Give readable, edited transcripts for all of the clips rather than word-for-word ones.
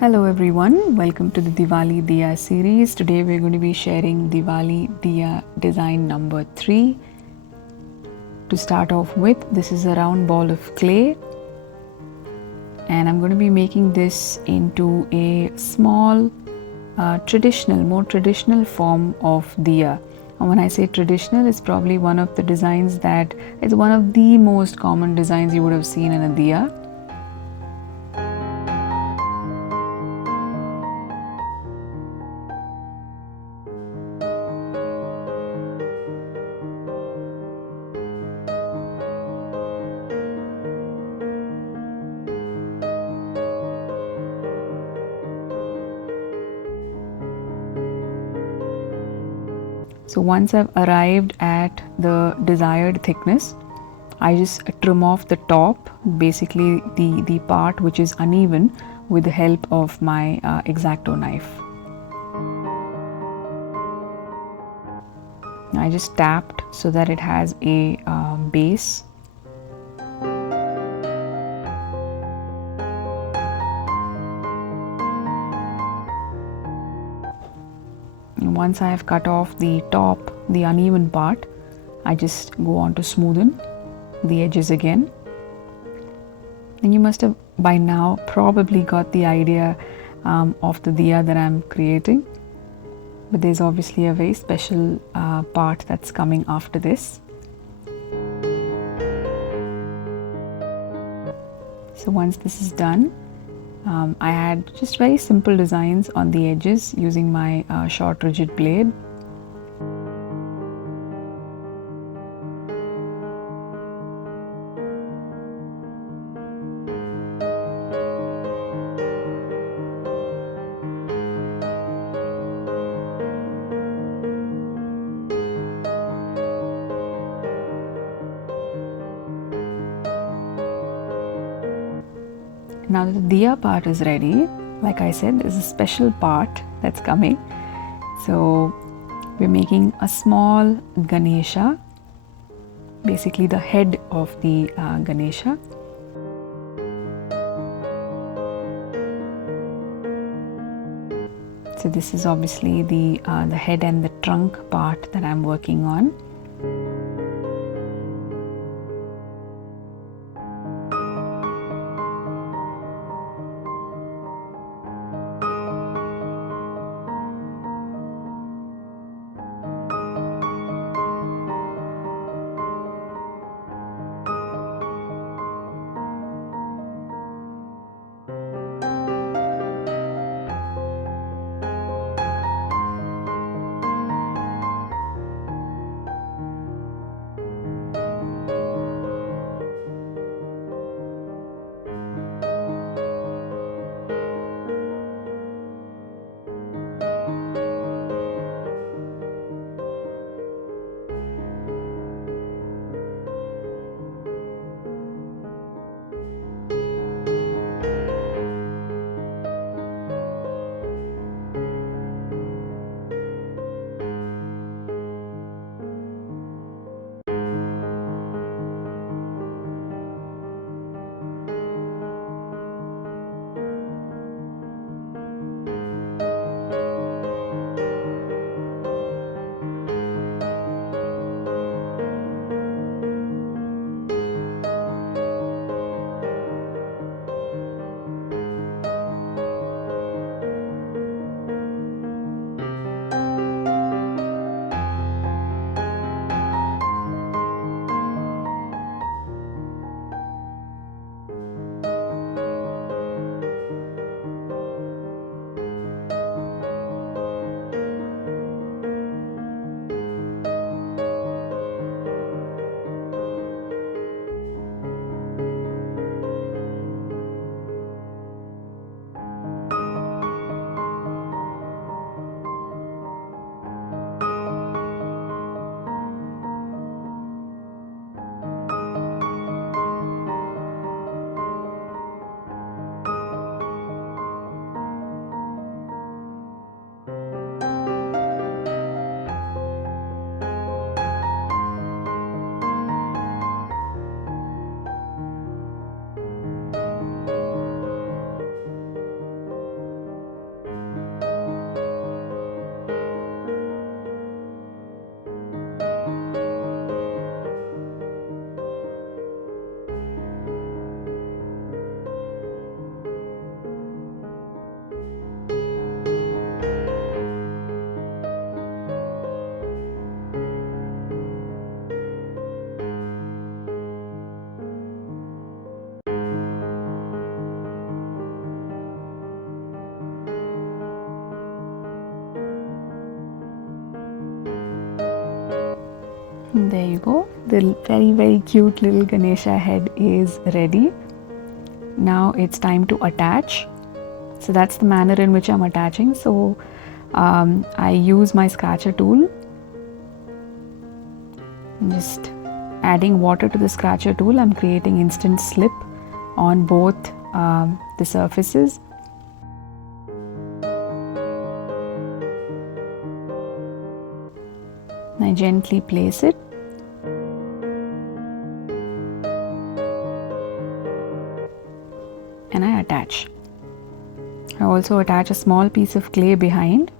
Hello everyone, welcome to the Diwali Diya series. Today we're going to be sharing Diwali Diya design number 3. To start off with, this is a round ball of clay and I'm going to be making this into a small more traditional form of diya. And when I say traditional, it's probably one of the designs that is one of the most common designs you would have seen in a diya. So once I've arrived at the desired thickness, I just trim off the top, basically the part which is uneven, with the help of my X-Acto knife. I just tapped so that it has a base. And once I have cut off the top, the uneven part, I just go on to smoothen the edges again. And you must have by now probably got the idea of the diya that I'm creating. But there's obviously a very special part that's coming after this. So once this is done, I had just very simple designs on the edges using my short rigid blade. Now that the diya part is ready, like I said, there's a special part that's coming. So we're making a small Ganesha, basically the head of the Ganesha. So this is obviously the head and the trunk part that I'm working on. And there you go. The very cute little Ganesha head is ready. Now it's time to attach. So that's the manner in which I'm attaching. So I use my scratcher tool. I'm just adding water to the scratcher tool. I'm creating instant slip on both the surfaces. I gently place it. And I attach. I also attach a small piece of clay behind.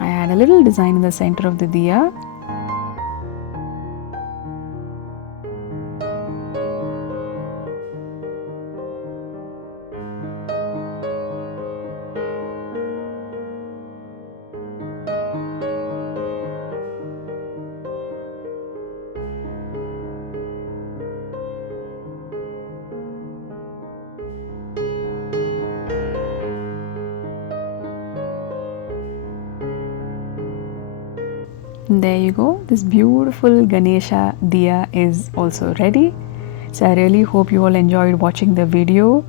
I add a little design in the center of the diya. And there you go, this beautiful Ganesha diya is also ready. So I really hope you all enjoyed watching the video.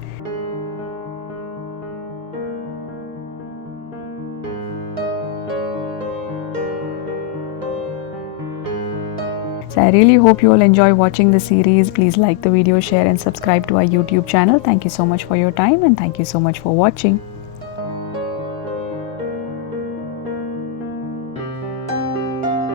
So I really hope you all enjoy watching the series. Please like the video, share and subscribe to our YouTube channel. Thank you so much for your time and thank you so much for watching.